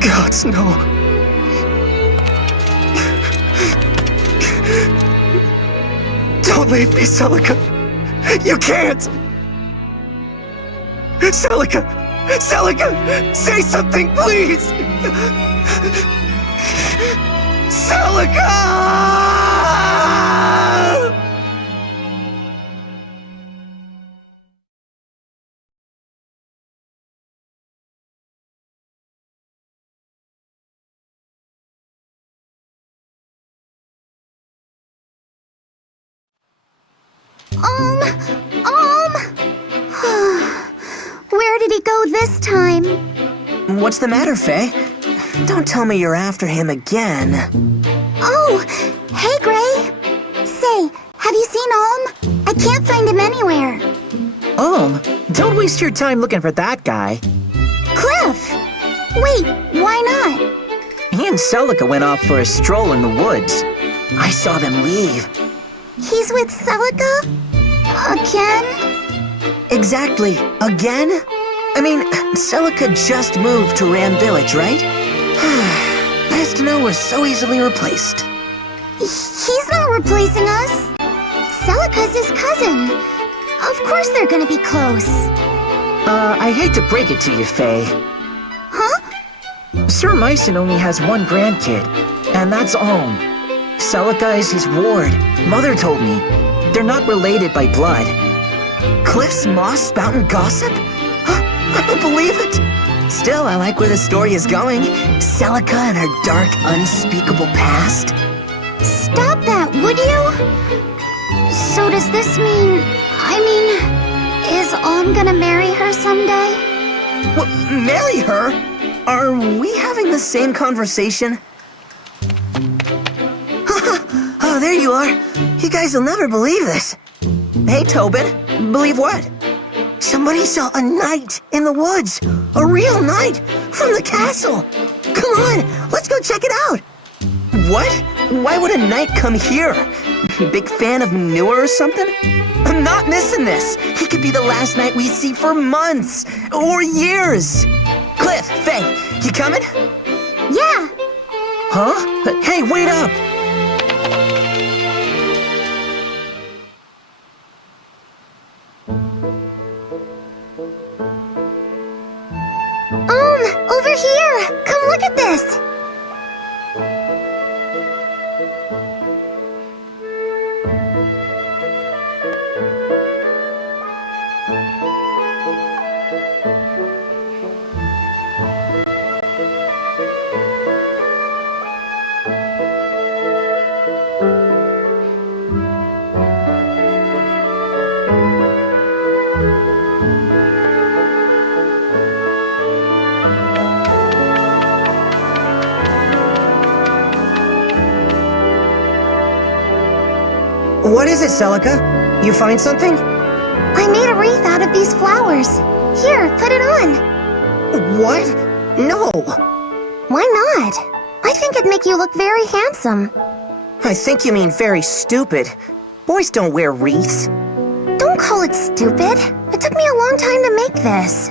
Gods, no. Don't leave me, Celica. You can't! Celica! Celica! Say something, please! Celica! Where did he go this time? What's the matter, Faye? Don't tell me you're after him again. Oh, hey, Gray. Say, have you seen Alm? I can't find him anywhere. Alm? Don't waste your time looking for that guy. Cliff! Wait, why not? He and Celica went off for a stroll in the woods. I saw them leave. He's with Celica? Again? Exactly. Again? I mean, Celica just moved to Ram Village, right? Nice to know we're so easily replaced. He's not replacing us. Celica's his cousin. Of course they're gonna be close. I hate to break it to you, Faye. Huh? Sir Myson only has one grandkid, and that's Alm. Celica is his ward. Mother told me. They're not related by blood. Cliff's moss spouting gossip? I don't believe it. Still, I like where the story is going. Celica and her dark, unspeakable past. Stop that, would you? So does this mean... is Alm gonna marry her someday? What, marry her? Are we having the same conversation? Oh, there you are. You guys will never believe this. Hey, Tobin. Believe what? Somebody saw a knight in the woods. A real knight from the castle. Come on, let's go check it out. What? Why would a knight come here? Big fan of manure or something? I'm not missing this. He could be the last knight we see for months or years. Cliff, Faye, you coming? Yeah. Huh? Hey, wait up. Over here! Come look at this! What is it, Celica? You find something? I made a wreath out of these flowers. Here, put it on. What? No. Why not? I think it'd make you look very handsome. I think you mean very stupid. Boys don't wear wreaths. Don't call it stupid. It took me a long time to make this.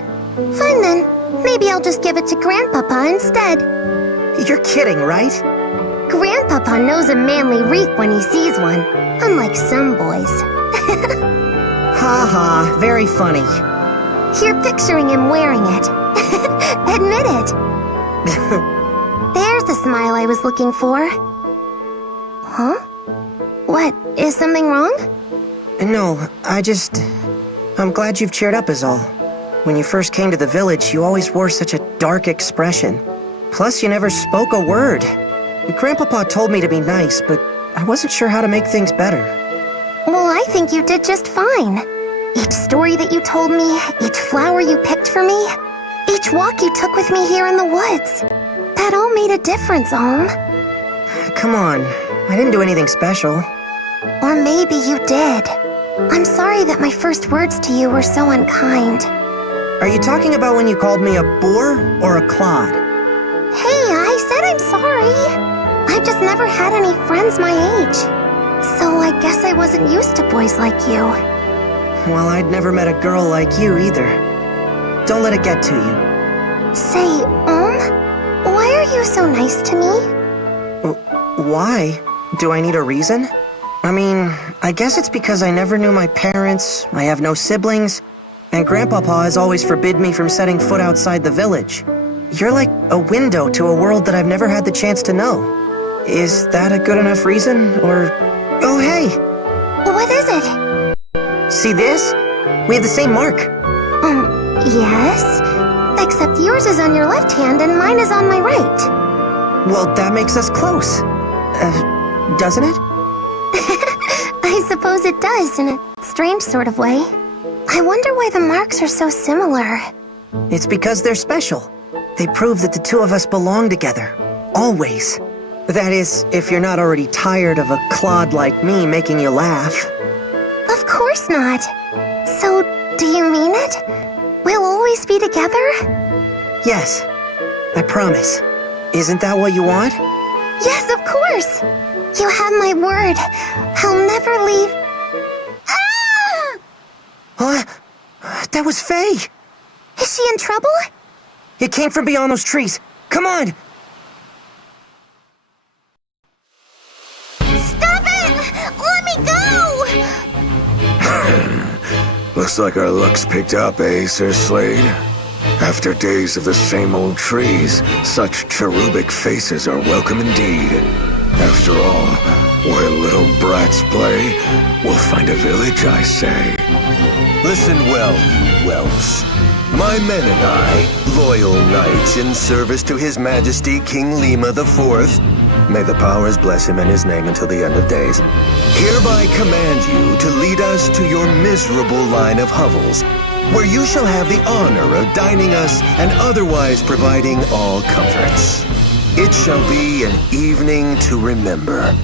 Fine then. Maybe I'll just give it to Grandpapa instead. You're kidding, right? Grandpapa knows a manly wreath when he sees one, unlike some boys. Ha ha, very funny. You're picturing him wearing it. Admit it. There's the smile I was looking for. Huh? What, is something wrong? No, I'm glad you've cheered up is all. When you first came to the village, you always wore such a dark expression. Plus, you never spoke a word. Grandpapa told me to be nice, but I wasn't sure how to make things better. Well, I think you did just fine. Each story that you told me, each flower you picked for me, each walk you took with me here in the woods. That all made a difference, Alm. Come on, I didn't do anything special. Or maybe you did. I'm sorry that my first words to you were so unkind. Are you talking about when you called me a boar or a clod? Hey, I said I'm sorry. I've just never had any friends my age. So I guess I wasn't used to boys like you. Well, I'd never met a girl like you either. Don't let it get to you. Say, why are you so nice to me? Why? Do I need a reason? I mean, I guess it's because I never knew my parents, I have no siblings, and Grandpapa has always forbid me from setting foot outside the village. You're like a window to a world that I've never had the chance to know. Is that a good enough reason, or... Oh, hey! What is it? See this? We have the same mark. Yes? Except yours is on your left hand and mine is on my right. Well, that makes us close. Doesn't it? I suppose it does, in a strange sort of way. I wonder why the marks are so similar. It's because they're special. They prove that the two of us belong together. Always. That is, if you're not already tired of a clod like me making you laugh. Of course not. So, do you mean it? We'll always be together? Yes. I promise. Isn't that what you want? Yes, of course. You have my word. I'll never leave. Ah! What? That was Faye! Is she in trouble? It came from beyond those trees. Come on! Stop it! Let me go! Looks like our luck's picked up, eh, Sir Slade? After days of the same old trees, such cherubic faces are welcome indeed. After all, where little brats play, we'll find a village, I say. Listen well, you whelps. My men and I, loyal knights in service to His Majesty King Lima IV, may the powers bless him and his name until the end of days, hereby command you to lead us to your miserable line of hovels, where you shall have the honor of dining us and otherwise providing all comforts. It shall be an evening to remember.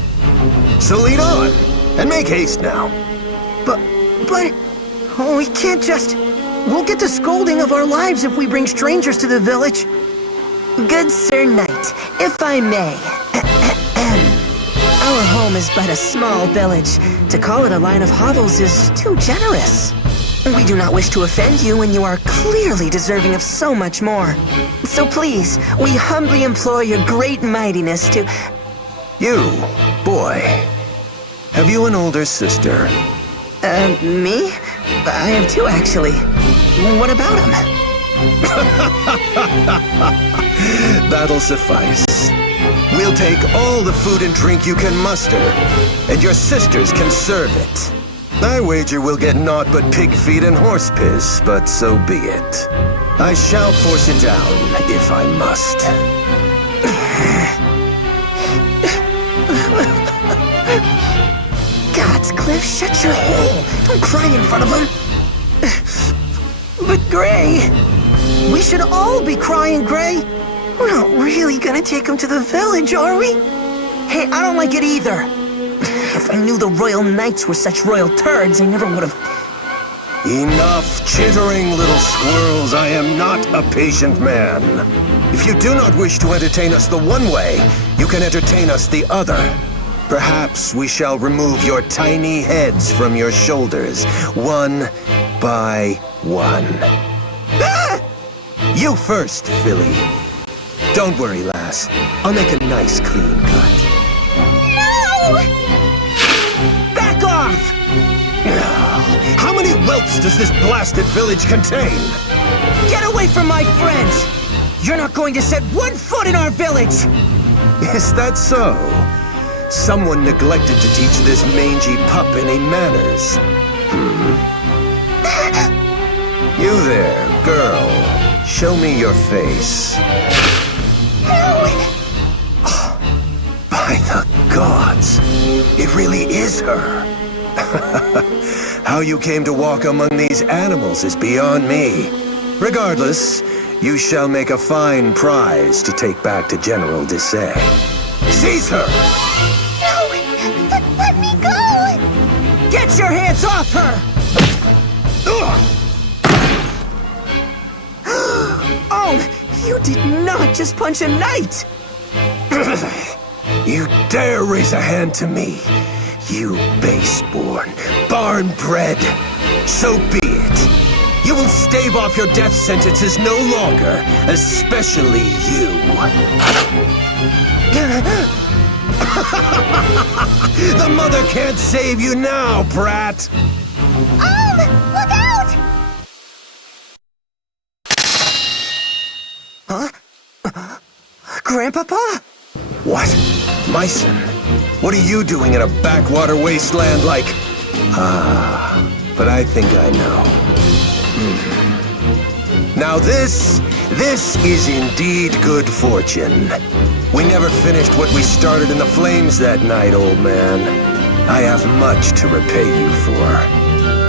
So lead on, and make haste now. But... we can't just... We'll get the scolding of our lives if we bring strangers to the village. Good Sir Knight, if I may. Our home is but a small village. To call it a line of hovels is too generous. We do not wish to offend you, and you are clearly deserving of so much more. So please, we humbly implore your great mightiness to... You, boy, have you an older sister? Me? I have two, actually. What about him? That'll suffice. We'll take all the food and drink you can muster, and your sisters can serve it. I wager we'll get naught but pig feet and horse piss, but so be it. I shall force it down, if I must. Gods, Cliff, shut your hole. Don't cry in front of him. But Gray, we should all be crying, Gray. We're not really gonna take him to the village, are we? Hey, I don't like it either. If I knew the Royal Knights were such royal turds, I never would have... Enough chittering, little squirrels. I am not a patient man. If you do not wish to entertain us the one way, you can entertain us the other. Perhaps we shall remove your tiny heads from your shoulders, one by one. Ah! You first, Philly. Don't worry, lass. I'll make a nice, clean cut. No! Back off! How many whelps does this blasted village contain? Get away from my friends! You're not going to set one foot in our village! Is that so? Someone neglected to teach this mangy pup any manners. You there, girl. Show me your face. No! By the gods, it really is her. How you came to walk among these animals is beyond me. Regardless, you shall make a fine prize to take back to General Desai. Seize her! No! Let me go! Get your hands off her! just punch a knight! You dare raise a hand to me, you base-born, barn-bred. So be it. You will stave off your death sentences no longer, especially you. The mother can't save you now, brat! Look out! Huh? Grandpapa? What? My son? What are you doing in a backwater wasteland like... but I think I know. Now this is indeed good fortune. We never finished what we started in the flames that night, old man. I have much to repay you for.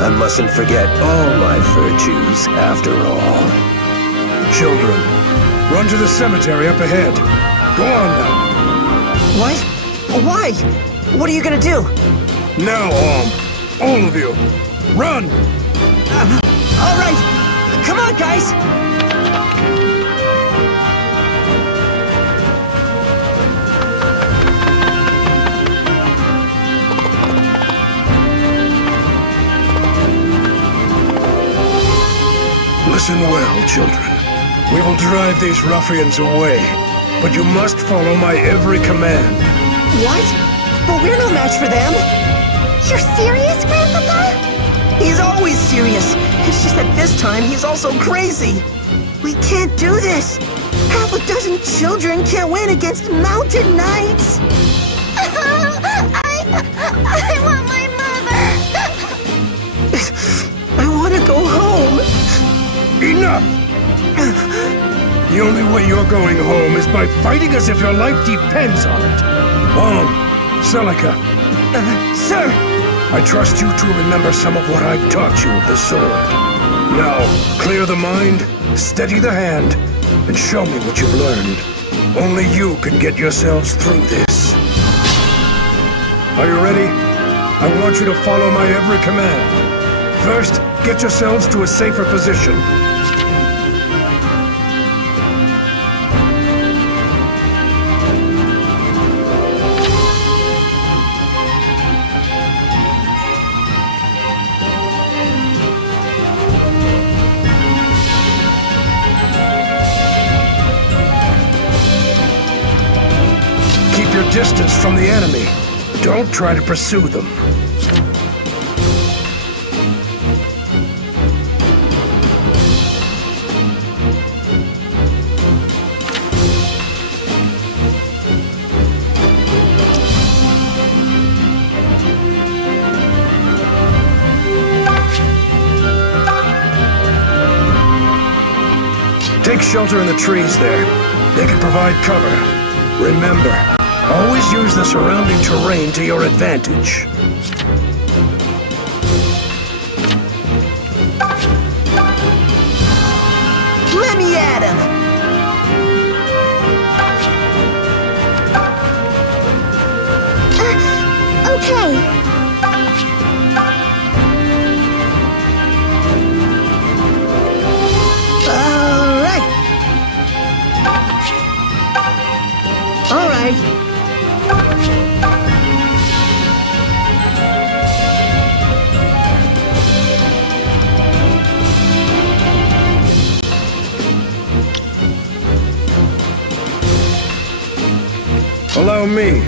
I mustn't forget all my virtues, after all. Children, run to the cemetery up ahead. Go on now. What? Why? What are you gonna do? Now, all of you, run! All right! Come on, guys! Listen well, children. We will drive these ruffians away, but you must follow my every command. What? But we're no match for them! You're serious, Grandpapa? He's always serious. It's just that this time he's also crazy. We can't do this. Half a dozen children can't win against mounted knights. I want my mother. I want to go home. Enough! The only way you're going home is by fighting as if your life depends on it. Celica, Sir! I trust you to remember some of what I've taught you of the sword. Now, clear the mind, steady the hand, and show me what you've learned. Only you can get yourselves through this. Are you ready? I want you to follow my every command. First, get yourselves to a safer position. Keep your distance from the enemy. Don't try to pursue them. Take shelter in the trees there. They can provide cover. Remember, always use the surrounding terrain to your advantage. Let me at him! Okay. All right. All right. Allow me.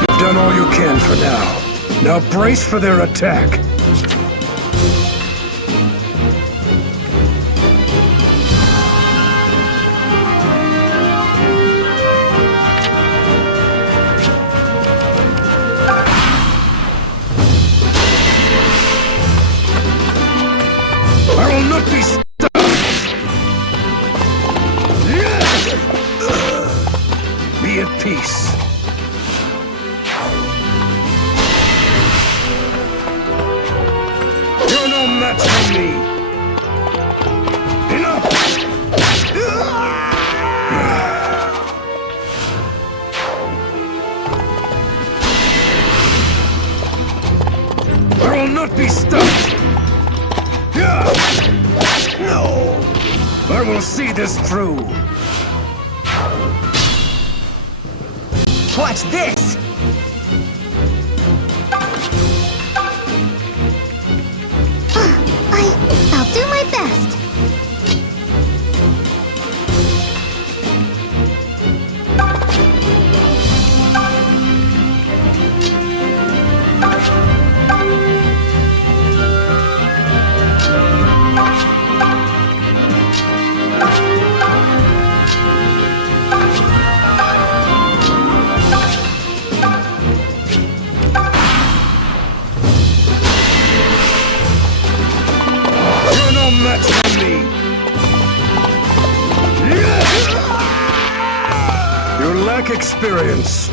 You've done all you can for now. Now brace for their attack. I will not be stopped! Be at peace. match for me! Enough! I will not be stopped! No! I will see this through! Watch this! I'll do my best. Match for me! You lack experience.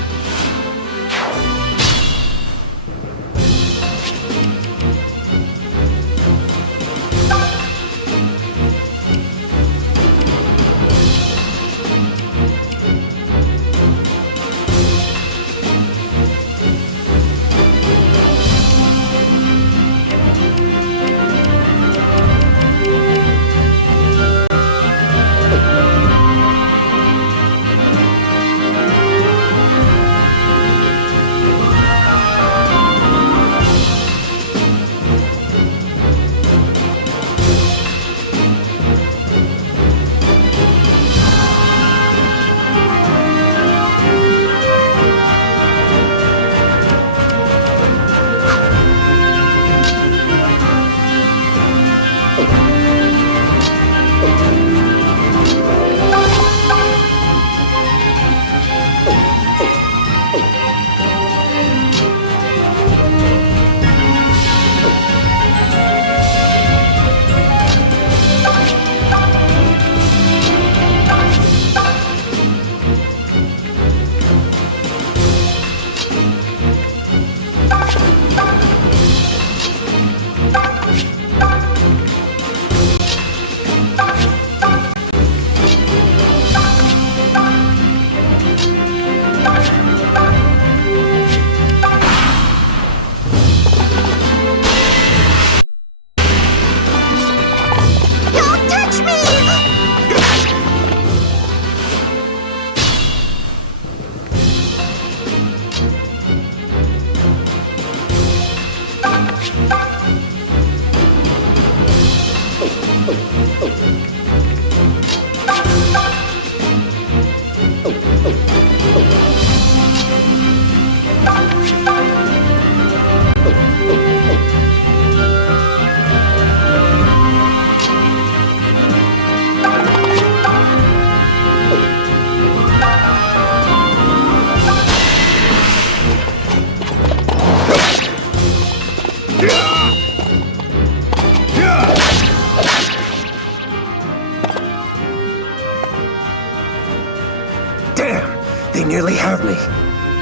They nearly have me.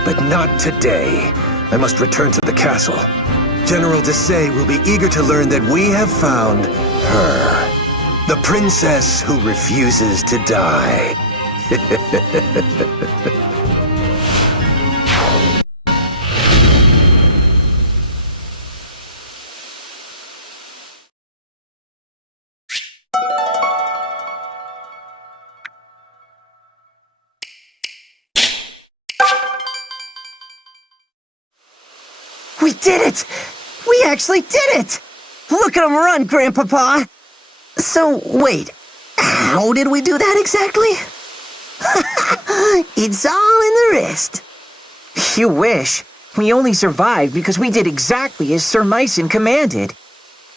But not today. I must return to the castle. General Desai will be eager to learn that we have found her. The princess who refuses to die. We did it! We actually did it! Look at him run, Grandpapa! So, wait, how did we do that exactly? It's all in the wrist. You wish. We only survived because we did exactly as Sir Myson commanded.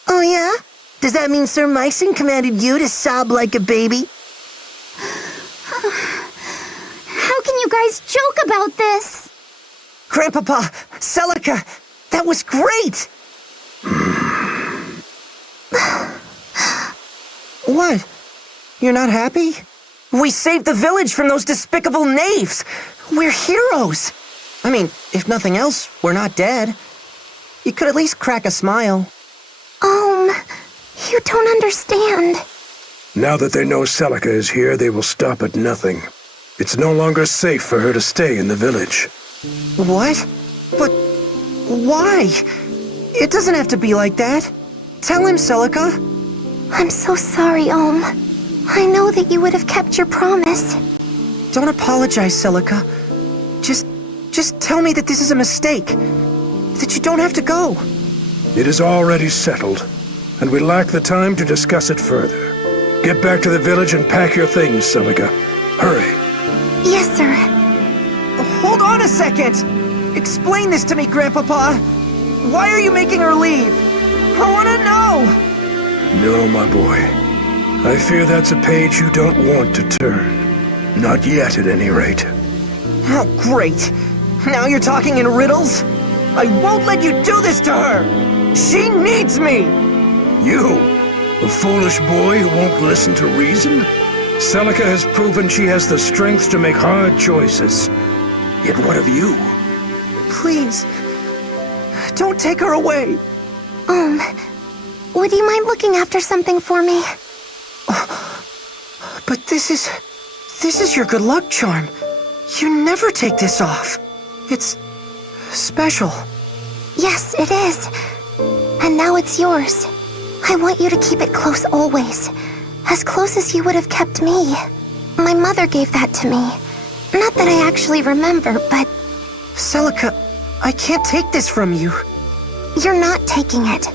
Oh yeah? Does that mean Sir Myson commanded you to sob like a baby? How can you guys joke about this? Grandpapa, Celica, that was great! What? You're not happy? We saved the village from those despicable knaves! We're heroes! I mean, if nothing else, we're not dead. You could at least crack a smile. You don't understand. Now that they know Celica is here, they will stop at nothing. It's no longer safe for her to stay in the village. What? But why? It doesn't have to be like that. Tell him, Celica. I'm so sorry, Ohm. I know that you would have kept your promise. Don't apologize, Celica. Just tell me that this is a mistake. That you don't have to go. It is already settled, and we lack the time to discuss it further. Get back to the village and pack your things, Celica. Hurry. Yes, sir. Hold on a second! Explain this to me, Grandpapa. Why are you making her leave? I want to know! No, my boy. I fear that's a page you don't want to turn. Not yet, at any rate. Oh, great. Now you're talking in riddles? I won't let you do this to her! She needs me! You? A foolish boy who won't listen to reason? Celica has proven she has the strength to make hard choices. Yet what of you? Please, don't take her away. Would you mind looking after something for me? But this is your good luck charm. You never take this off. It's special. Yes, it is. And now it's yours. I want you to keep it close always. As close as you would have kept me. My mother gave that to me. Not that I actually remember, but... Celica, I can't take this from you. You're not taking it.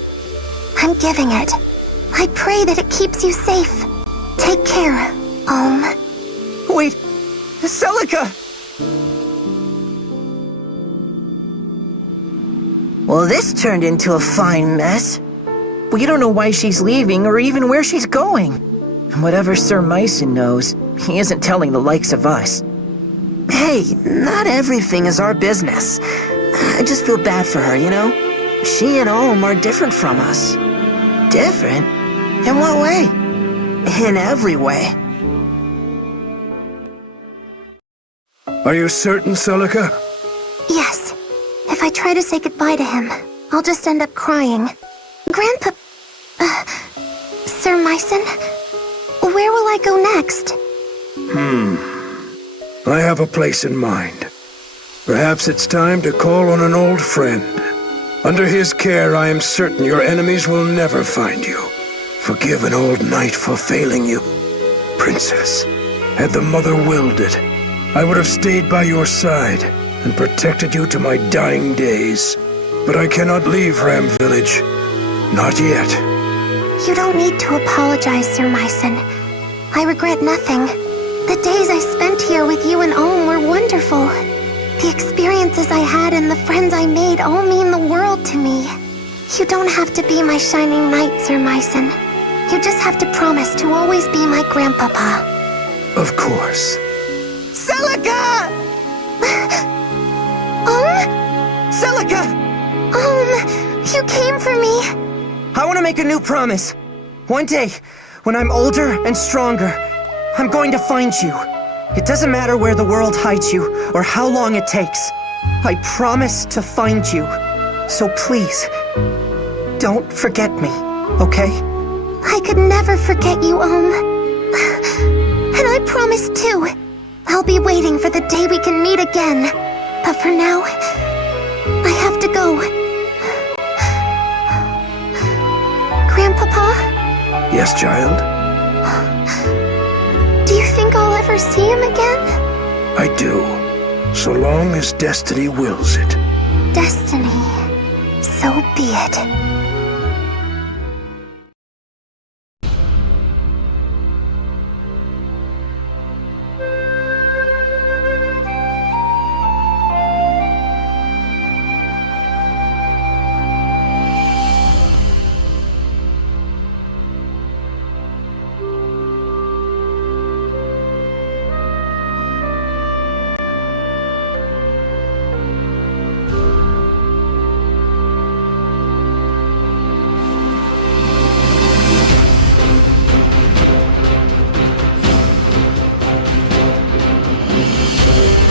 I'm giving it. I pray that it keeps you safe. Take care, Ohm. Wait, Celica! Well, this turned into a fine mess. We don't know why she's leaving or even where she's going. And whatever Sir Myson knows, he isn't telling the likes of us. Hey, not everything is our business. I just feel bad for her, you know? She and Ohm are different from us. Different? In what way? In every way. Are you certain, Celica? Yes. If I try to say goodbye to him, I'll just end up crying. Grandpa... Sir Myson? Where will I go next? I have a place in mind. Perhaps it's time to call on an old friend. Under his care, I am certain your enemies will never find you. Forgive an old knight for failing you. Princess, had the Mother willed it, I would have stayed by your side and protected you to my dying days. But I cannot leave Ram Village. Not yet. You don't need to apologize, Sir Myson. I regret nothing. The days I spent here with you and Ohm were wonderful. The experiences I had and the friends I made all mean the world to me. You don't have to be my shining knight, Sir Myson. You just have to promise to always be my grandpapa. Of course. Celica! Celica! You came for me. I want to make a new promise. One day, when I'm older and stronger, I'm going to find you. It doesn't matter where the world hides you or how long it takes. I promise to find you. So please, don't forget me, okay? I could never forget you, Ohm. And I promise too. I'll be waiting for the day we can meet again. But for now, I have to go. Grandpapa? Yes, child? Do you think I'll ever see him again? I do. So long as destiny wills it. Destiny. So be it.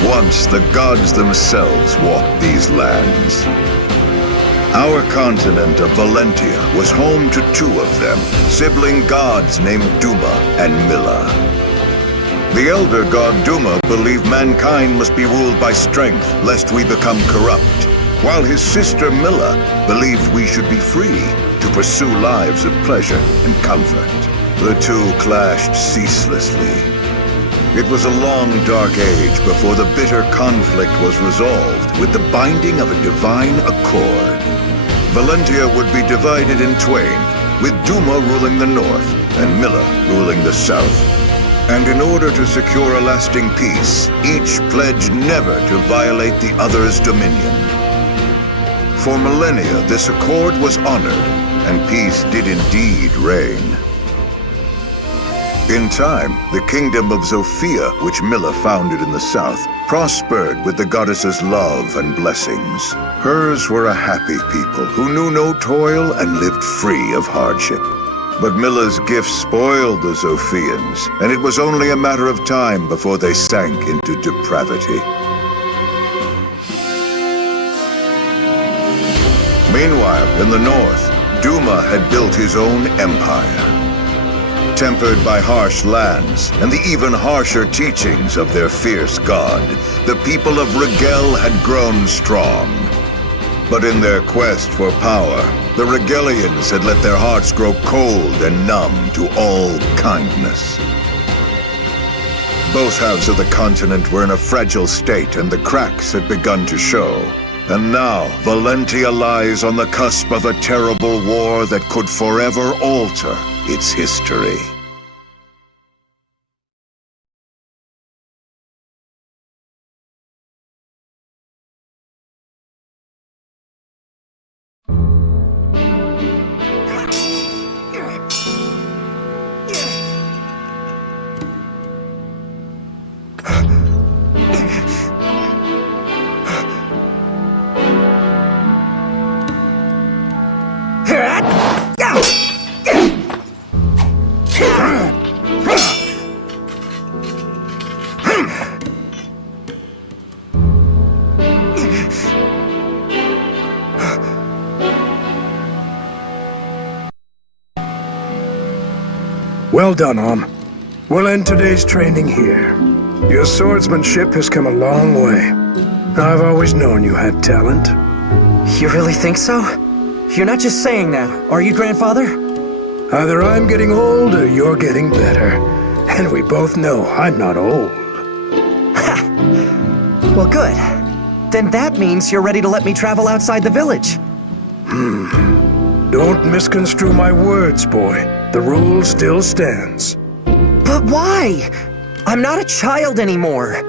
Once the gods themselves walked these lands. Our continent of Valentia was home to two of them, sibling gods named Duma and Milla. The elder god Duma believed mankind must be ruled by strength, lest we become corrupt, while his sister Milla believed we should be free to pursue lives of pleasure and comfort. The two clashed ceaselessly. It was a long, dark age before the bitter conflict was resolved with the binding of a divine accord. Valentia would be divided in twain, with Duma ruling the north and Milla ruling the south. And in order to secure a lasting peace, each pledged never to violate the other's dominion. For millennia, this accord was honored, and peace did indeed reign. In time, the kingdom of Zofia, which Milla founded in the south, prospered with the goddess's love and blessings. Hers were a happy people who knew no toil and lived free of hardship. But Milla's gifts spoiled the Zofians, and it was only a matter of time before they sank into depravity. Meanwhile, in the north, Duma had built his own empire. Tempered by harsh lands and the even harsher teachings of their fierce god, the people of Rigel had grown strong. But in their quest for power, the Rigelians had let their hearts grow cold and numb to all kindness. Both halves of the continent were in a fragile state, and the cracks had begun to show. And now, Valentia lies on the cusp of a terrible war that could forever alter its history. Well done, Om. We'll end today's training here. Your swordsmanship has come a long way. I've always known you had talent. You really think so? You're not just saying that, are you, Grandfather? Either I'm getting old or you're getting better. And we both know I'm not old. Well, good. Then that means you're ready to let me travel outside the village. Don't misconstrue my words, boy. The rule still stands. But why? I'm not a child anymore.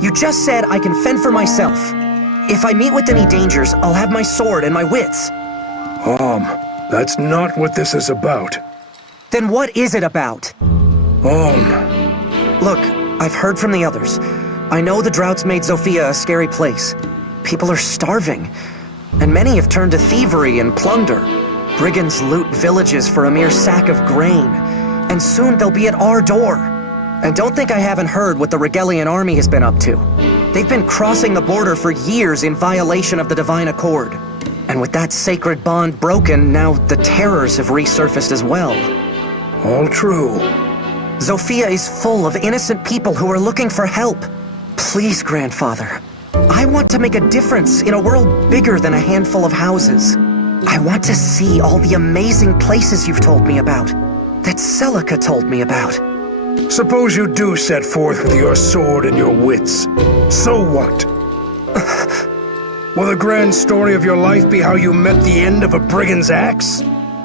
You just said I can fend for myself. If I meet with any dangers, I'll have my sword and my wits. That's not what this is about. Then what is it about? Look, I've heard from the others. I know the drought's made Zofia a scary place. People are starving, and many have turned to thievery and plunder. Brigands loot villages for a mere sack of grain, and soon they'll be at our door. And don't think I haven't heard what the Rigelian army has been up to. They've been crossing the border for years in violation of the Divine Accord. And with that sacred bond broken, now the terrors have resurfaced as well. All true. Zofia is full of innocent people who are looking for help. Please, Grandfather. I want to make a difference in a world bigger than a handful of houses. I want to see all the amazing places you've told me about, that Celica told me about. Suppose you do set forth with your sword and your wits. So what? Will the grand story of your life be how you met the end of a brigand's axe?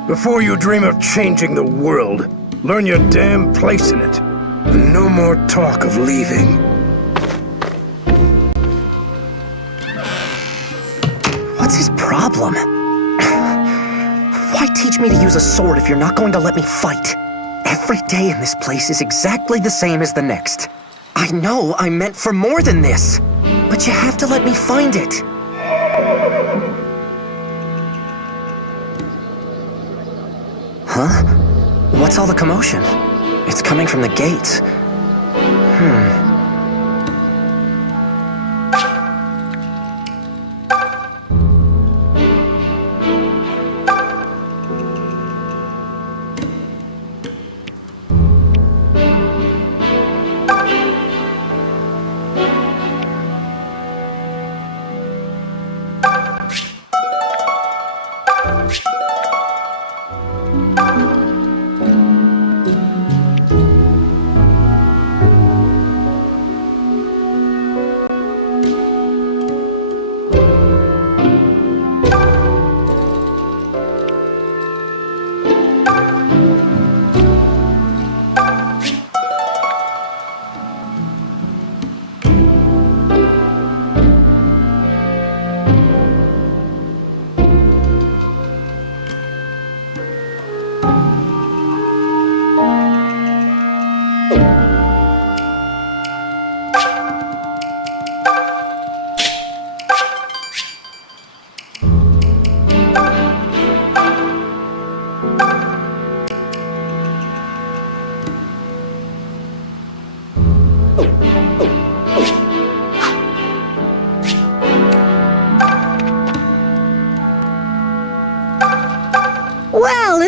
Before you dream of changing the world, learn your damn place in it. And no more talk of leaving. What's his problem? Why teach me to use a sword if you're not going to let me fight? Every day in this place is exactly the same as the next. I know I'm meant for more than this, but you have to let me find it. Huh? What's all the commotion? It's coming from the gates.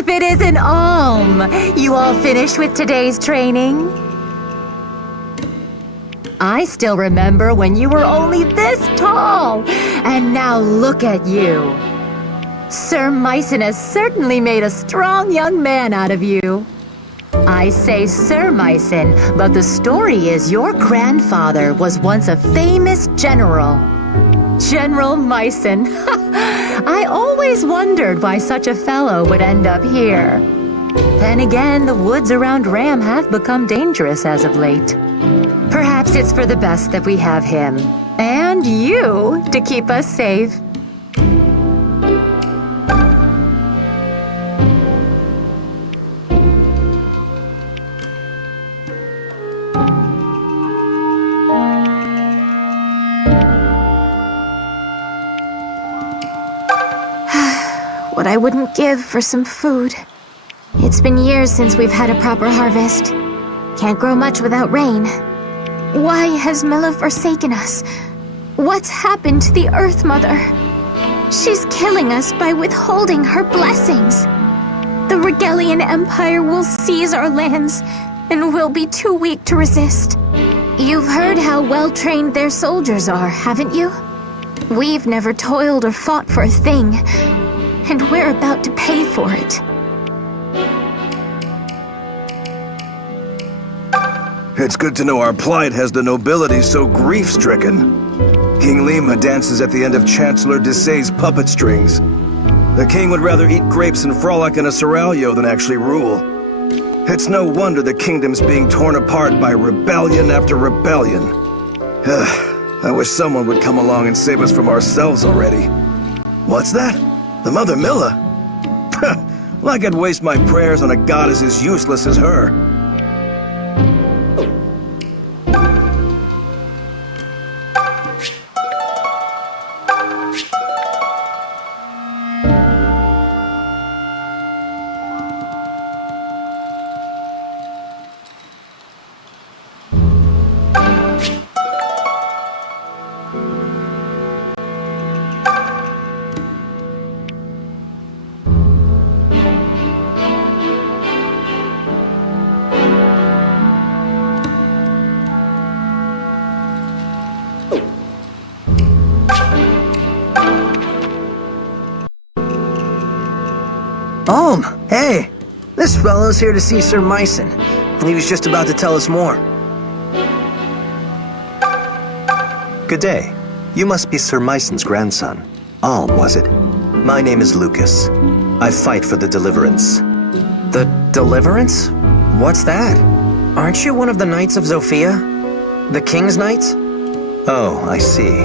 if it isn't Alm? You all finished with today's training? I still remember when you were only this tall, and now look at you. Sir Mycen has certainly made a strong young man out of you. I say Sir Mycen, but the story is your grandfather was once a famous general. General Mycen. I always wondered why such a fellow would end up here. Then again, the woods around Ram have become dangerous as of late. Perhaps it's for the best that we have him, and you, to keep us safe. What I wouldn't give for some food. It's been years since we've had a proper harvest. Can't grow much without rain. Why has Milla forsaken us? What's happened to the Earth Mother? She's killing us by withholding her blessings. The Regalian Empire will seize our lands, and we'll be too weak to resist. You've heard how well-trained their soldiers are, haven't you? We've never toiled or fought for a thing, and we're about to pay for it. It's good to know our plight has the nobility so grief-stricken. King Lima dances at the end of Chancellor Desay's puppet strings. The king would rather eat grapes and frolic in a seraglio than actually rule. It's no wonder the kingdom's being torn apart by rebellion after rebellion. I wish someone would come along and save us from ourselves already. What's that? The Mother Milla? Like I'd waste my prayers on a goddess as useless as her. Hey, this fellow's here to see Sir Mycen. He was just about to tell us more. Good day. You must be Sir Mycen's grandson. Alm, was it? My name is Lucas. I fight for the Deliverance. The Deliverance? What's that? Aren't you one of the Knights of Zofia? The King's Knights? Oh, I see.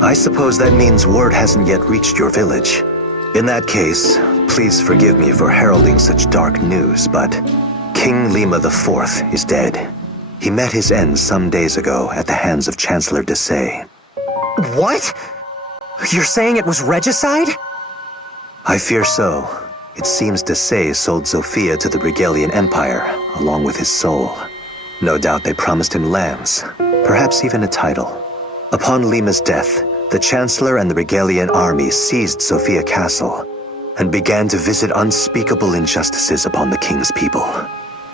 I suppose that means word hasn't yet reached your village. In that case, please forgive me for heralding such dark news, but King Lima IV is dead. He met his end some days ago at the hands of Chancellor Desay. What? You're saying it was regicide? I fear so. It seems Desay sold Zofia to the Regalian Empire, along with his soul. No doubt they promised him lands, perhaps even a title. Upon Lima's death, the Chancellor and the Regalian army seized Zofia Castle and began to visit unspeakable injustices upon the king's people.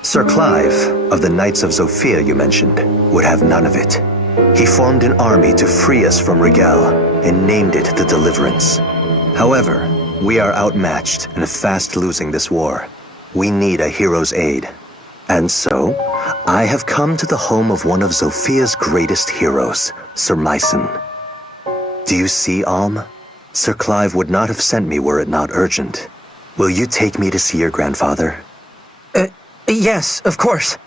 Sir Clive, of the Knights of Zofia you mentioned, would have none of it. He formed an army to free us from Regal and named it the Deliverance. However, we are outmatched and fast losing this war. We need a hero's aid. And so, I have come to the home of one of Zofia's greatest heroes, Sir Mycen. Do you see, Alm? Sir Clive would not have sent me were it not urgent. Will you take me to see your grandfather? Yes, of course.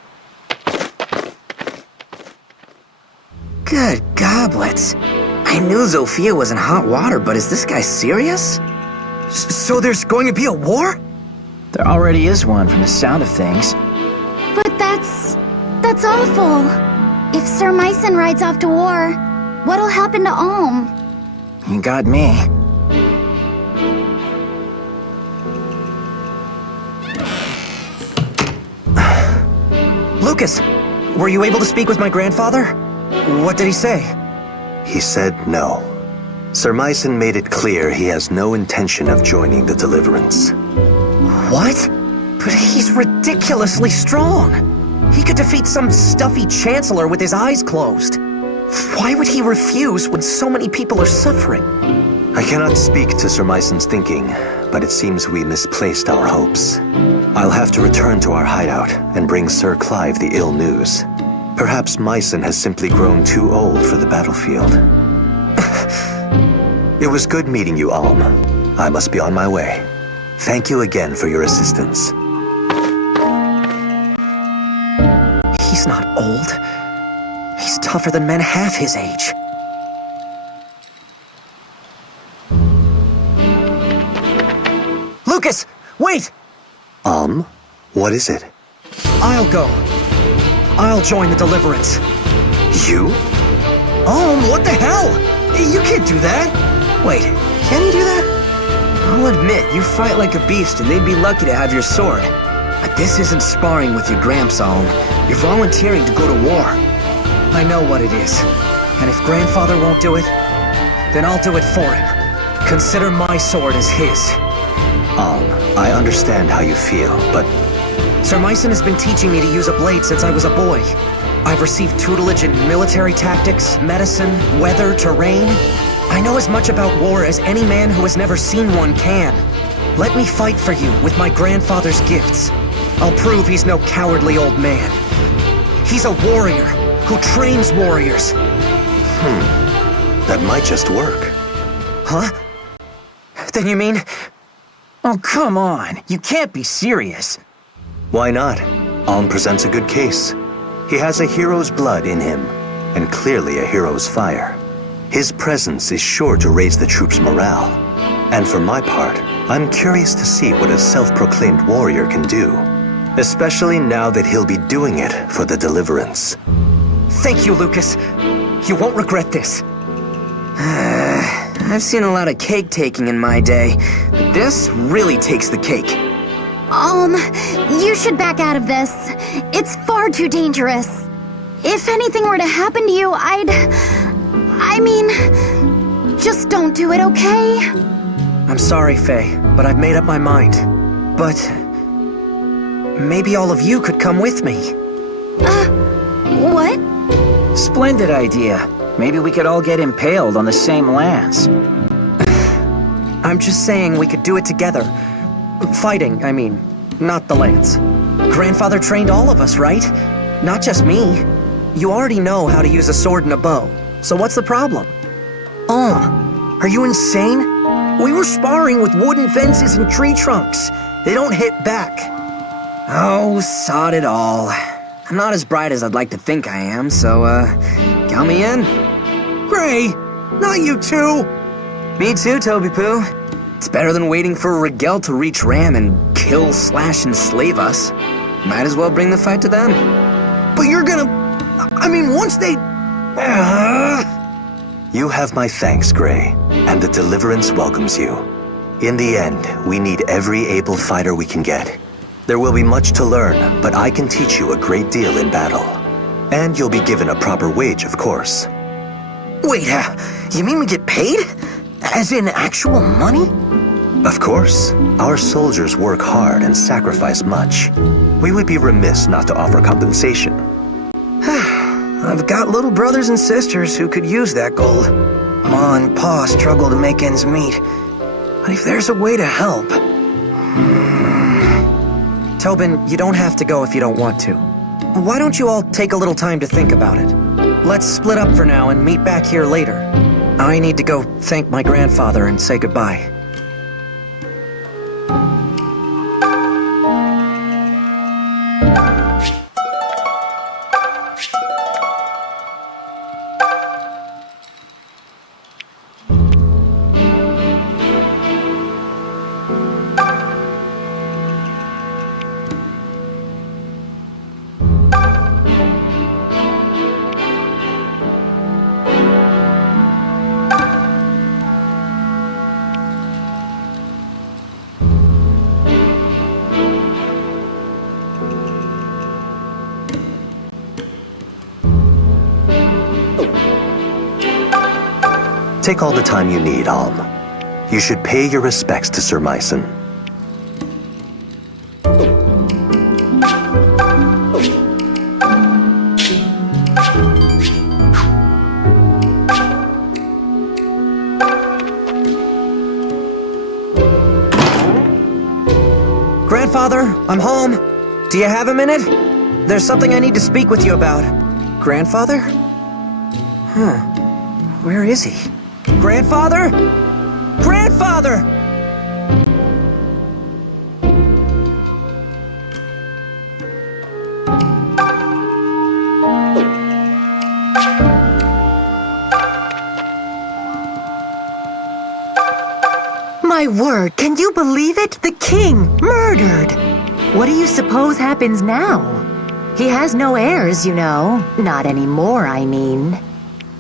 Good goblets. I knew Zofia was in hot water, but is this guy serious? So there's going to be a war? There already is one from the sound of things. But that's awful. If Sir Mycen rides off to war, what'll happen to Alm? You got me. Lucas, were you able to speak with my grandfather? What did he say? He said no. Sir Mycen made it clear he has no intention of joining the Deliverance. What? But he's ridiculously strong. He could defeat some stuffy chancellor with his eyes closed. Why would he refuse when so many people are suffering? I cannot speak to Sir Myson's thinking, but it seems we misplaced our hopes. I'll have to return to our hideout and bring Sir Clive the ill news. Perhaps Myson has simply grown too old for the battlefield. It was good meeting you, Alm. I must be on my way. Thank you again for your assistance. He's not old. He's tougher than men half his age. Lucas, wait! What is it? I'll go. I'll join the Deliverance. You? What the hell? You can't do that. Wait, can you do that? I'll admit, you fight like a beast and they'd be lucky to have your sword. But this isn't sparring with your Gramps, Alm. You're volunteering to go to war. I know what it is. And if Grandfather won't do it, then I'll do it for him. Consider my sword as his. I understand how you feel, but Sir Myson has been teaching me to use a blade since I was a boy. I've received tutelage in military tactics, medicine, weather, terrain. I know as much about war as any man who has never seen one can. Let me fight for you with my grandfather's gifts. I'll prove he's no cowardly old man. He's a warrior who trains warriors. that might just work. Huh? Then you mean... Oh, come on. You can't be serious. Why not? Alm presents a good case. He has a hero's blood in him, and clearly a hero's fire. His presence is sure to raise the troops' morale. And for my part, I'm curious to see what a self-proclaimed warrior can do. Especially now that he'll be doing it for the Deliverance. Thank you, Lucas. You won't regret this. I've seen a lot of cake taking in my day, but this really takes the cake. You should back out of this. It's far too dangerous. If anything were to happen to you, I mean, just don't do it, okay? I'm sorry, Faye, but I've made up my mind. But... maybe all of you could come with me. What? Splendid idea. Maybe we could all get impaled on the same lance. I'm just saying we could do it together. Fighting, I mean, not the lance. Grandfather trained all of us, right? Not just me. You already know how to use a sword and a bow, so what's the problem? Are you insane? We were sparring with wooden fences and tree trunks. They don't hit back. Oh, sod it all. I'm not as bright as I'd like to think I am, so, count me in. Gray, not you too. Me too, Toby Poo. It's better than waiting for Rigel to reach Ram and kill, slash, and slave us. Might as well bring the fight to them. But you're gonna... I mean, once they... You have my thanks, Gray, and the Deliverance welcomes you. In the end, we need every able fighter we can get. There will be much to learn, but I can teach you a great deal in battle. And you'll be given a proper wage, of course. Wait, you mean we get paid? As in actual money? Of course. Our soldiers work hard and sacrifice much. We would be remiss not to offer compensation. I've got little brothers and sisters who could use that gold. Ma and Pa struggle to make ends meet. But if there's a way to help... Tobin, you don't have to go if you don't want to. Why don't you all take a little time to think about it? Let's split up for now and meet back here later. I need to go thank my grandfather and say goodbye. Take all the time you need, Alm. You should pay your respects to Sir Myson. Grandfather, I'm home. Do you have a minute? There's something I need to speak with you about. Grandfather? Huh. Where is he? Grandfather? Grandfather! My word, can you believe it? The king, murdered! What do you suppose happens now? He has no heirs, you know. Not anymore, I mean.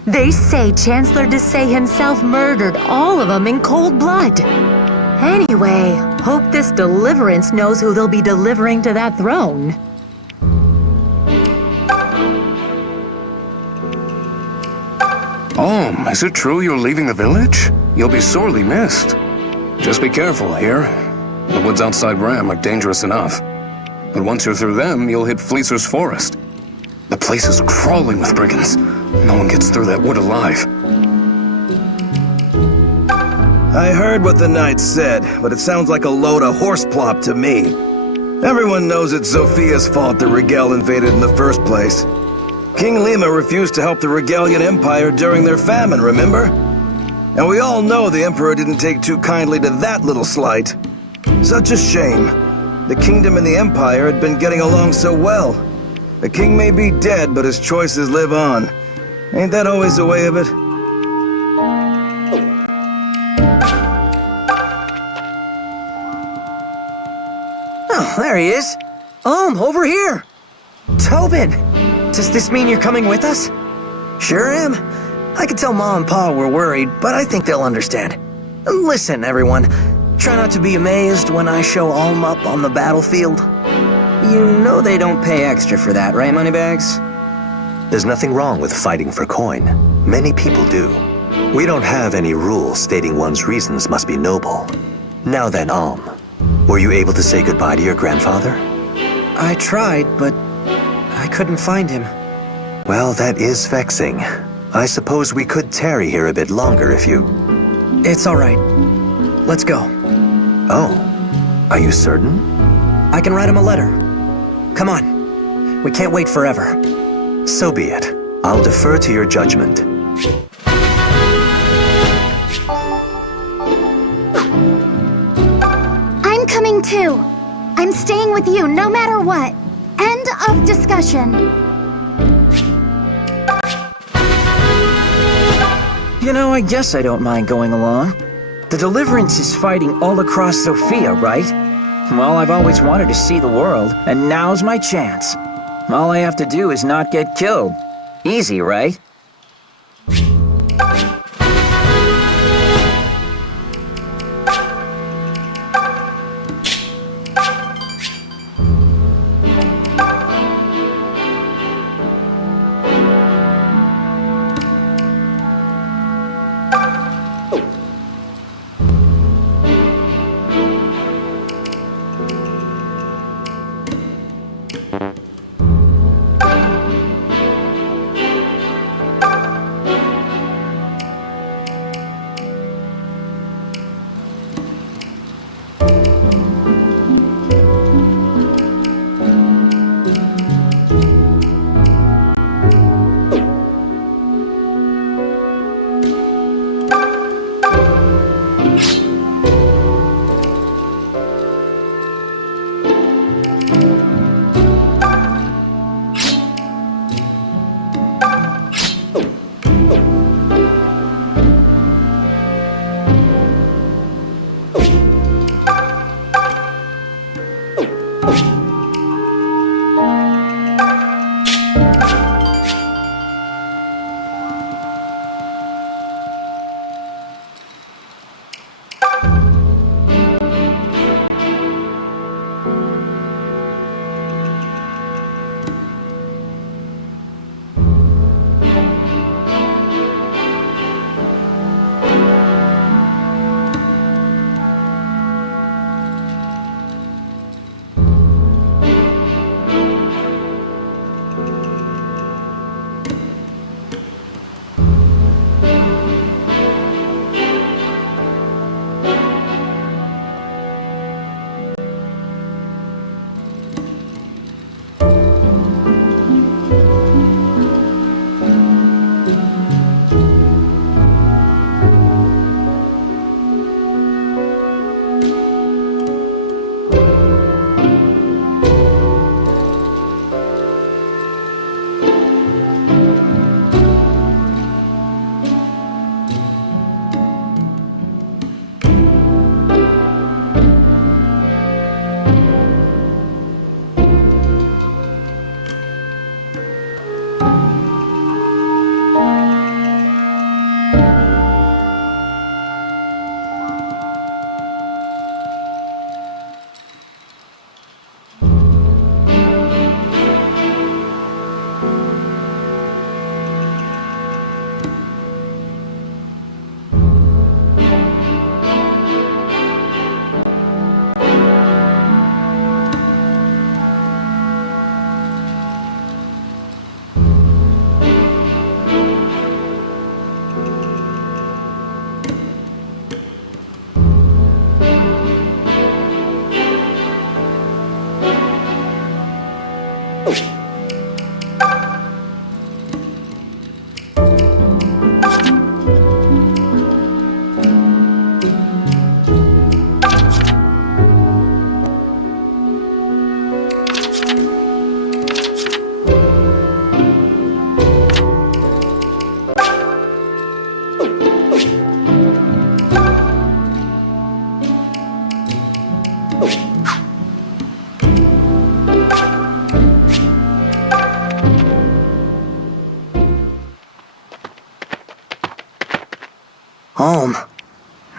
They say Chancellor Desai himself murdered all of them in cold blood. Anyway, hope this deliverance knows who they'll be delivering to that throne. Is it true you're leaving the village? You'll be sorely missed. Just be careful here. The woods outside Ram are dangerous enough. But once you're through them, you'll hit Fleecer's forest. The place is crawling with brigands. No one gets through that wood alive. I heard what the knight said, but it sounds like a load of horseplop to me. Everyone knows it's Zophia's fault that Rigel invaded in the first place. King Lima refused to help the Regalian Empire during their famine, remember? And we all know the Emperor didn't take too kindly to that little slight. Such a shame. The kingdom and the Empire had been getting along so well. The king may be dead, but his choices live on. Ain't that always the way of it? Oh, there he is. Over here. Tobin, does this mean you're coming with us? Sure am. I can tell Mom and Pa we're worried, but I think they'll understand. Listen, everyone. Try not to be amazed when I show Alm up on the battlefield. You know they don't pay extra for that, right, Moneybags? There's nothing wrong with fighting for coin. Many people do. We don't have any rules stating one's reasons must be noble. Now then, Alm, were you able to say goodbye to your grandfather? I tried, but I couldn't find him. Well, that is vexing. I suppose we could tarry here a bit longer if you... It's all right. Let's go. Oh, are you certain? I can write him a letter. Come on. We can't wait forever. So be it. I'll defer to your judgment. I'm coming too. I'm staying with you no matter what. End of discussion. You know, I guess I don't mind going along. The Deliverance is fighting all across Sophia, right? Well, I've always wanted to see the world, and now's my chance. All I have to do is not get killed. Easy, right?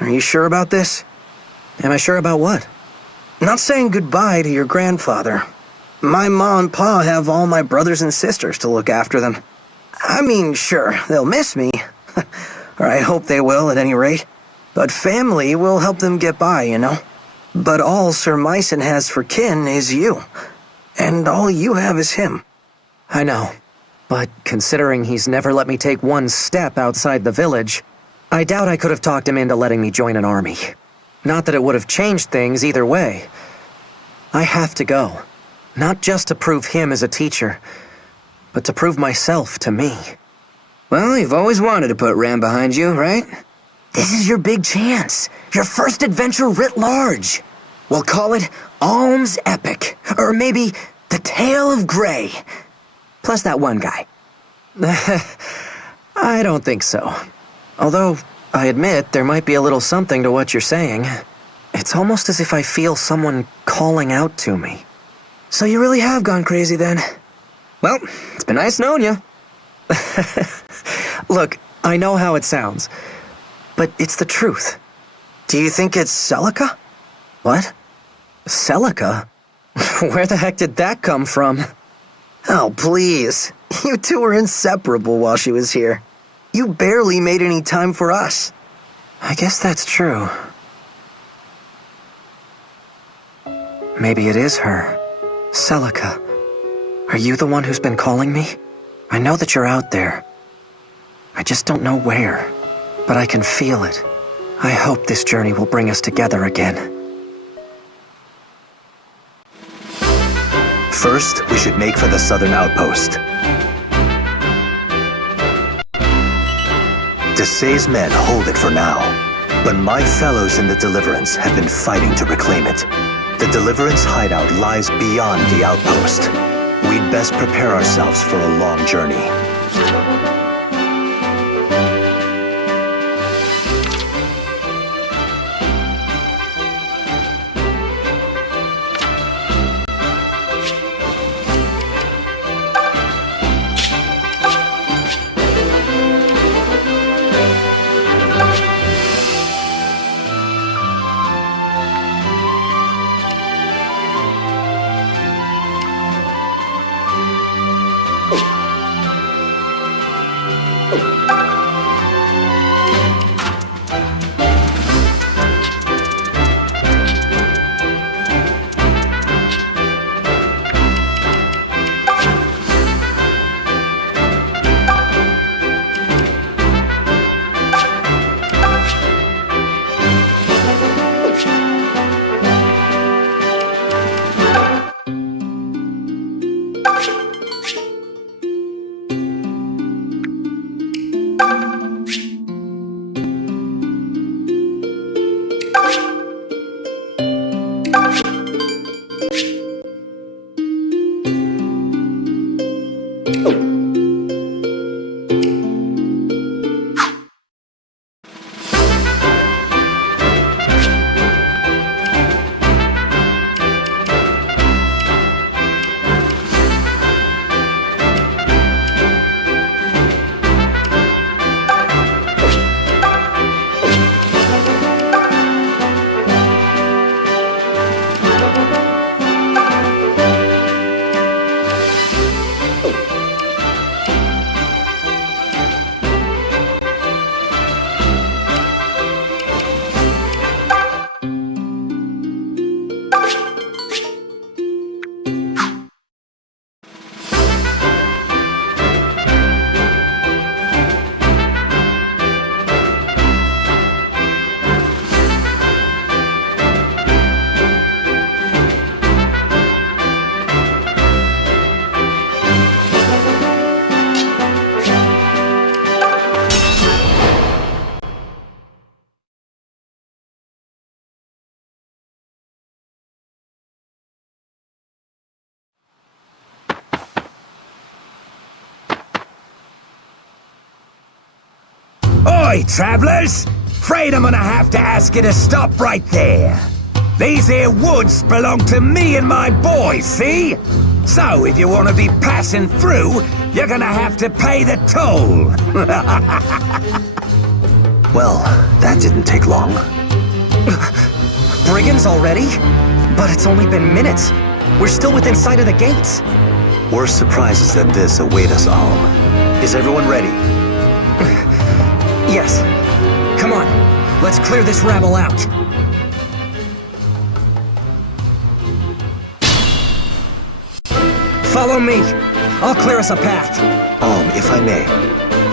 Are you sure about this? Am I sure about what? Not saying goodbye to your grandfather. My ma and pa have all my brothers and sisters to look after them. I mean, sure, they'll miss me. Or I hope they will, at any rate. But family will help them get by, you know? But all Sir Myson has for kin is you. And all you have is him. I know. But considering he's never let me take one step outside the village, I doubt I could have talked him into letting me join an army. Not that it would have changed things either way. I have to go. Not just to prove him as a teacher, but to prove myself to me. Well, you've always wanted to put Ram behind you, right? This is your big chance. Your first adventure writ large. We'll call it Alm's Epic. Or maybe The Tale of Grey. Plus that one guy. I don't think so. Although, I admit there might be a little something to what you're saying. It's almost as if I feel someone calling out to me. So you really have gone crazy then? Well, it's been nice knowing you. Look, I know how it sounds, but it's the truth. Do you think it's Celica? What? Celica? Where the heck did that come from? Oh, please. You two were inseparable while she was here. You barely made any time for us. I guess that's true. Maybe it is her. Celica. Are you the one who's been calling me? I know that you're out there. I just don't know where. But I can feel it. I hope this journey will bring us together again. First, we should make for the southern outpost. Desay's men hold it for now, but my fellows in the Deliverance have been fighting to reclaim it. The Deliverance hideout lies beyond the outpost. We'd best prepare ourselves for a long journey. Oi, travelers! Afraid I'm gonna have to ask you to stop right there. These here woods belong to me and my boys, see? So, if you want to be passing through, you're gonna have to pay the toll. Well, that didn't take long. Brigands already? But it's only been minutes. We're still within sight of the gates. Worse surprises than this await us, Alm. Is everyone ready? Yes. Come on, let's clear this rabble out. Follow me. I'll clear us a path. Alm, if I may,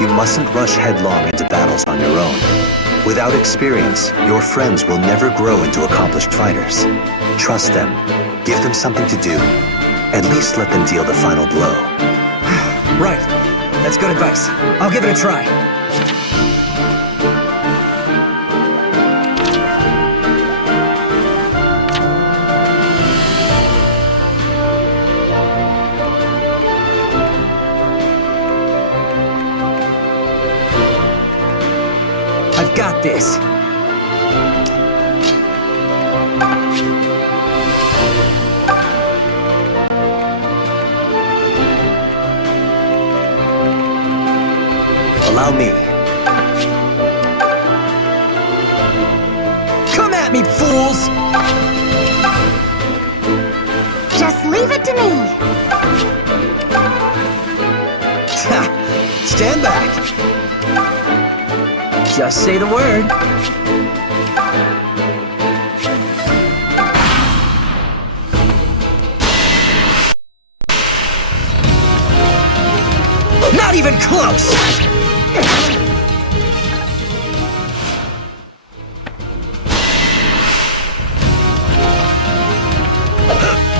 you mustn't rush headlong into battles on your own. Without experience, your friends will never grow into accomplished fighters. Trust them. Give them something to do. At least let them deal the final blow. Right. That's good advice. I'll give it a try. I've got this. Allow me. Come at me, fools! Just leave it to me. Stand back. Just say the word. Not even close!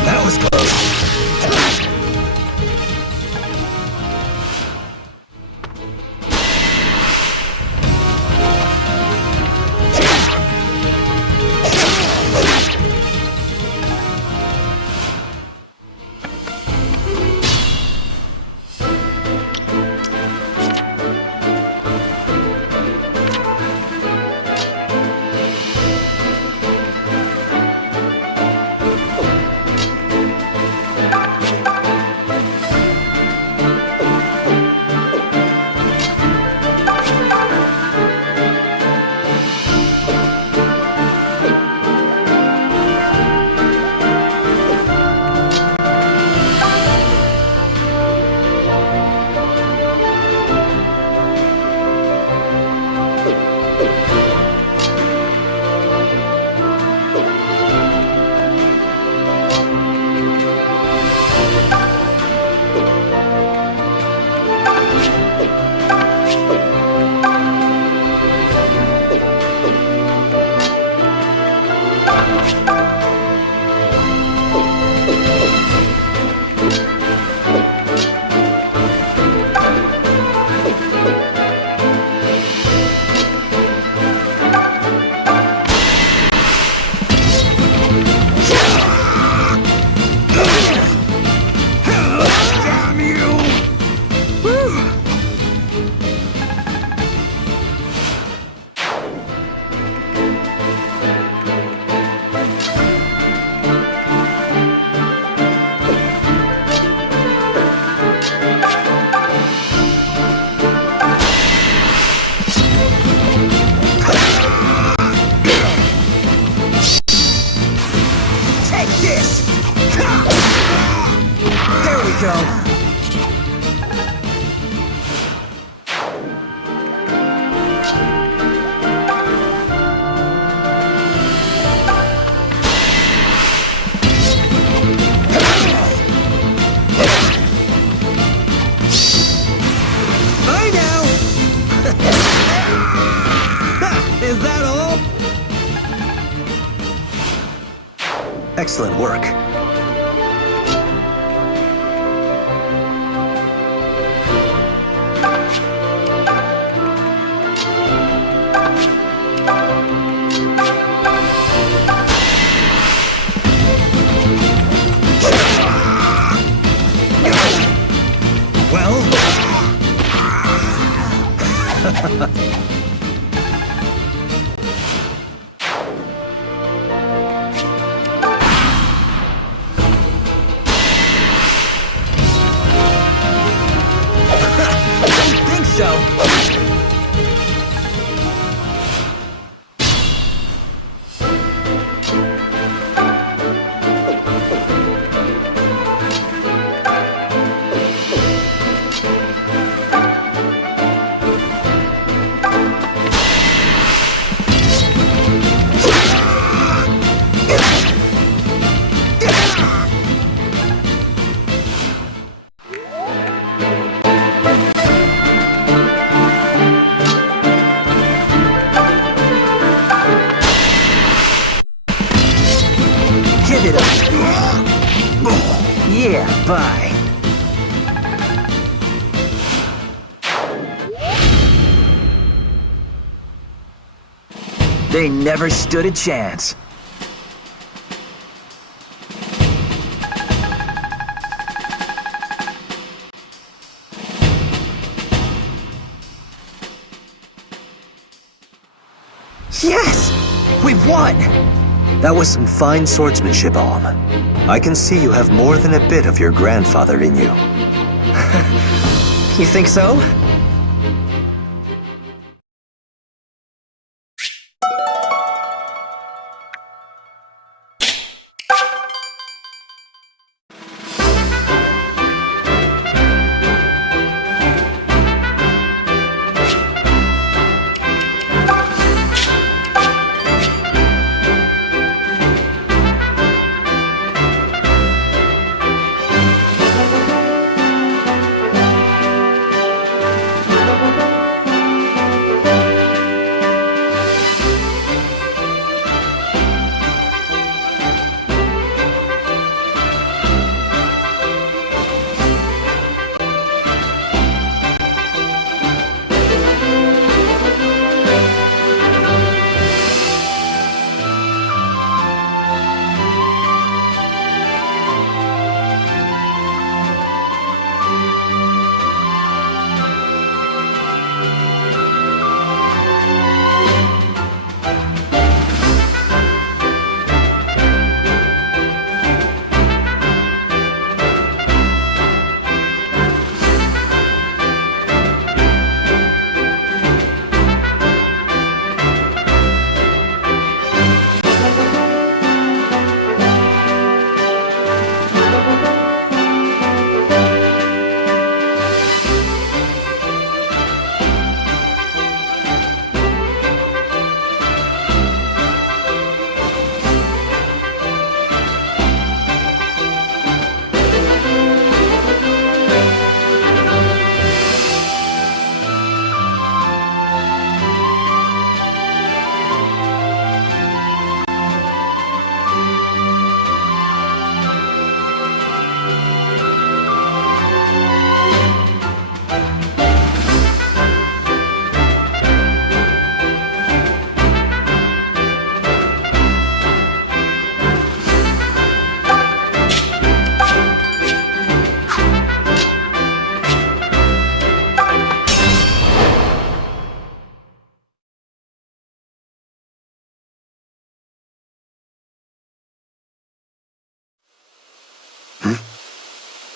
That was close. Excellent work. Yeah, bye. They never stood a chance. Yes! We've won! That was some fine swordsmanship, Alm. I can see you have more than a bit of your grandfather in you. You think so?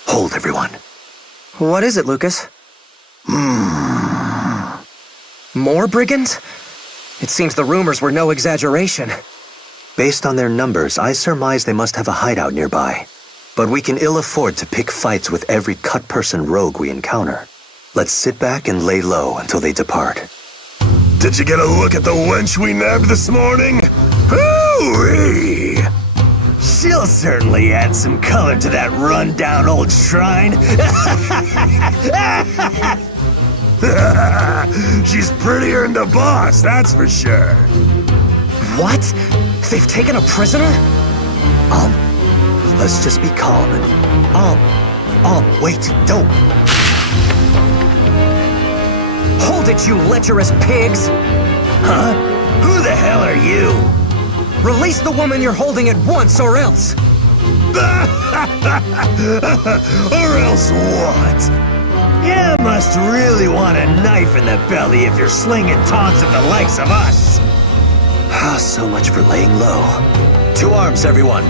Hold, everyone. What is it, Lucas? More brigands? It seems the rumors were no exaggeration. Based on their numbers, I surmise they must have a hideout nearby. But we can ill afford to pick fights with every cut-person rogue we encounter. Let's sit back and lay low until they depart. Did you get a look at the wench we nabbed this morning? Hoo-wee! She'll certainly add some color to that run-down old shrine. She's prettier than the boss, that's for sure. What? They've taken a prisoner? Let's just be calm and... wait, don't! Hold it, you lecherous pigs! Huh? Who the hell are you? Release the woman you're holding at once, or else! Or else what? You must really want a knife in the belly if you're slinging taunts at the likes of us. So much for laying low. To arms, everyone!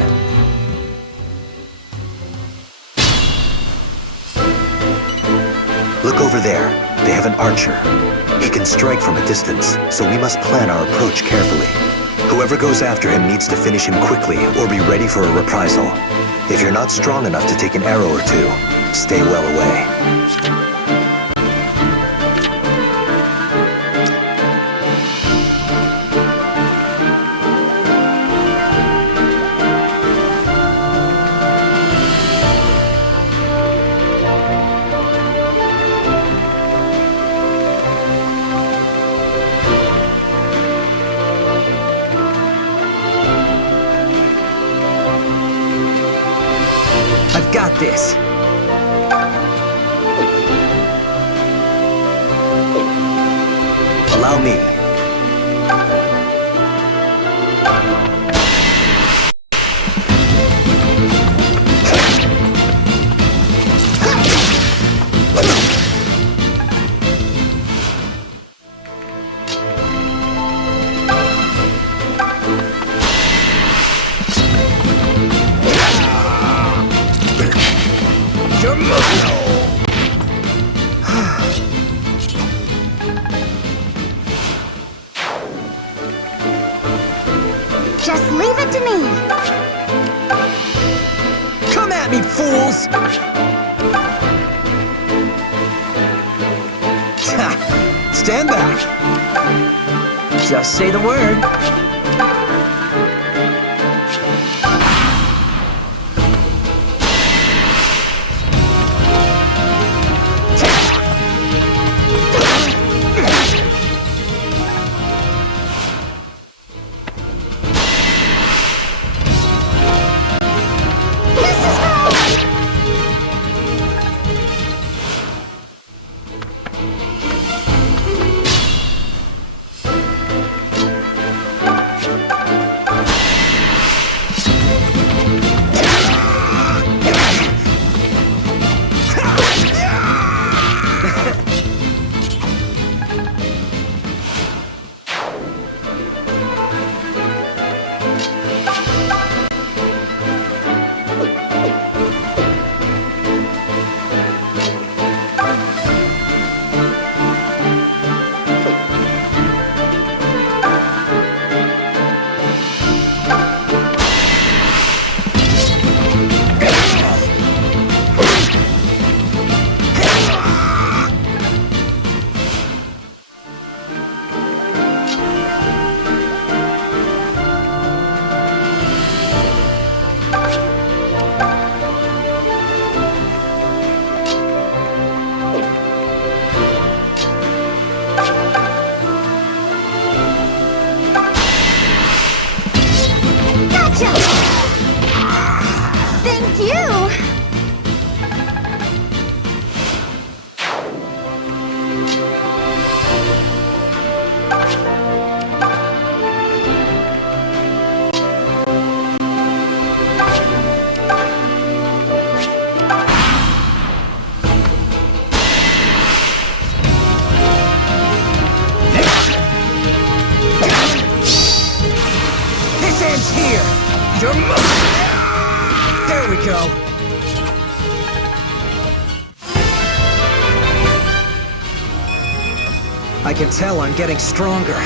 Look over there. They have an archer. He can strike from a distance, so we must plan our approach carefully. Whoever goes after him needs to finish him quickly or be ready for a reprisal. If you're not strong enough to take an arrow or two, stay well away. got this. Allow me. Just leave it to me. Come at me, fools! Stand back. Just say the word. Thank you! This ends here! You're mine! There we go! I can tell I'm getting stronger.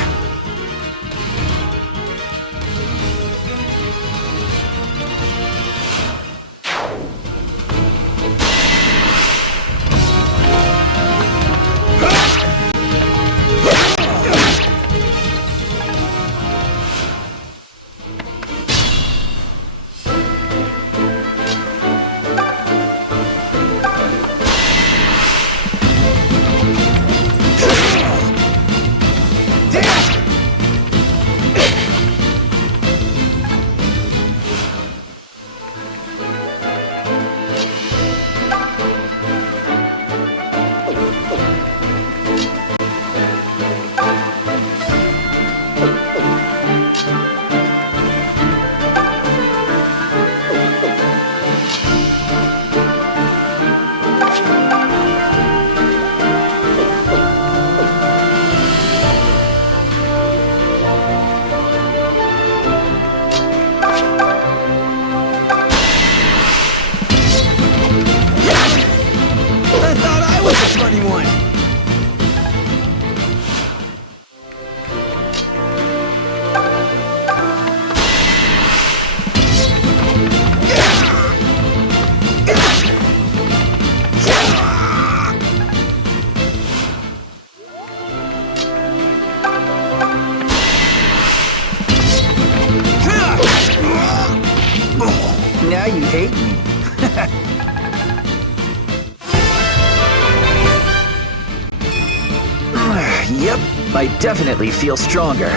Now you hate me. Yep, I definitely feel stronger.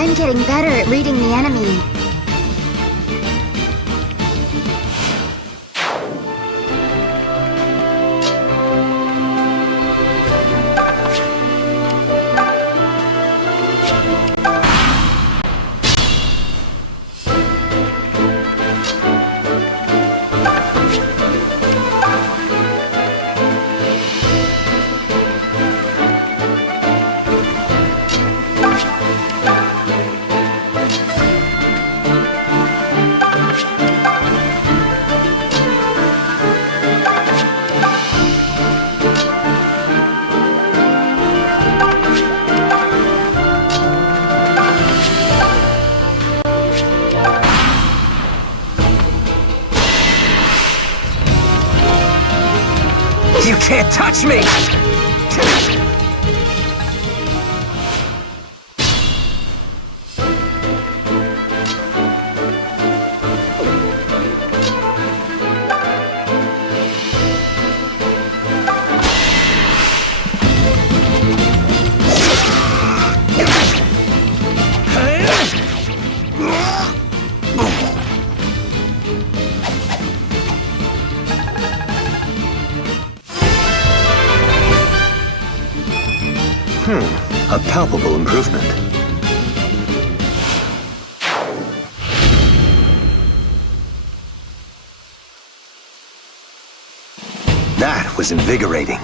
I'm getting better at reading the enemy. You can't touch me! A palpable improvement. That was invigorating.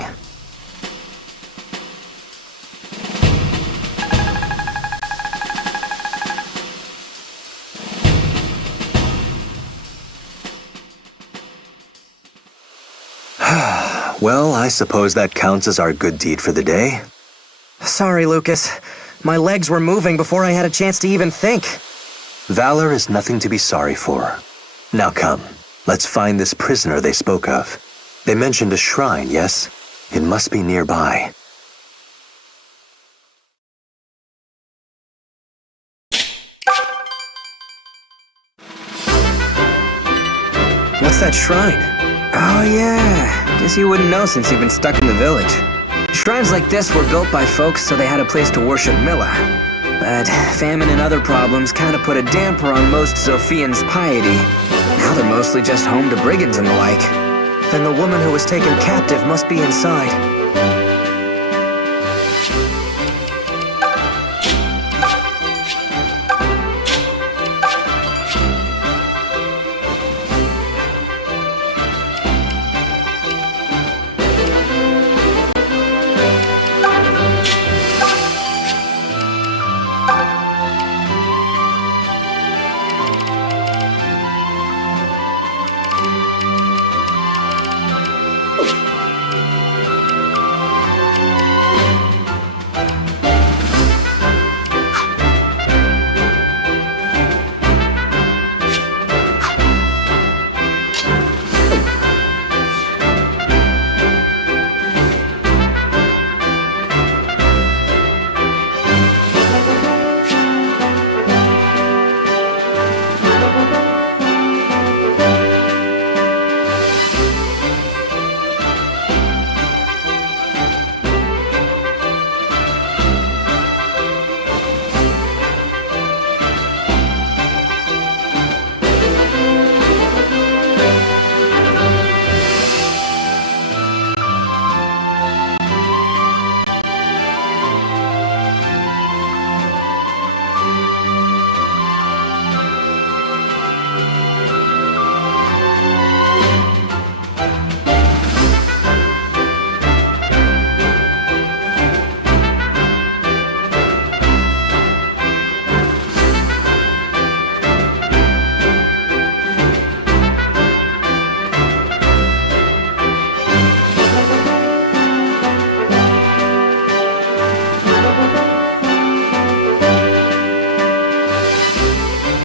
Well, I suppose that counts as our good deed for the day. Sorry, Lucas. My legs were moving before I had a chance to even think. Valor is nothing to be sorry for. Now come, let's find this prisoner they spoke of. They mentioned a shrine, yes? It must be nearby. What's that shrine? Oh yeah, guess you wouldn't know since you've been stuck in the village. Shrines like this were built by folks so they had a place to worship Milla. But famine and other problems kind of put a damper on most Zophians' piety. Now they're mostly just home to brigands and the like. Then the woman who was taken captive must be inside.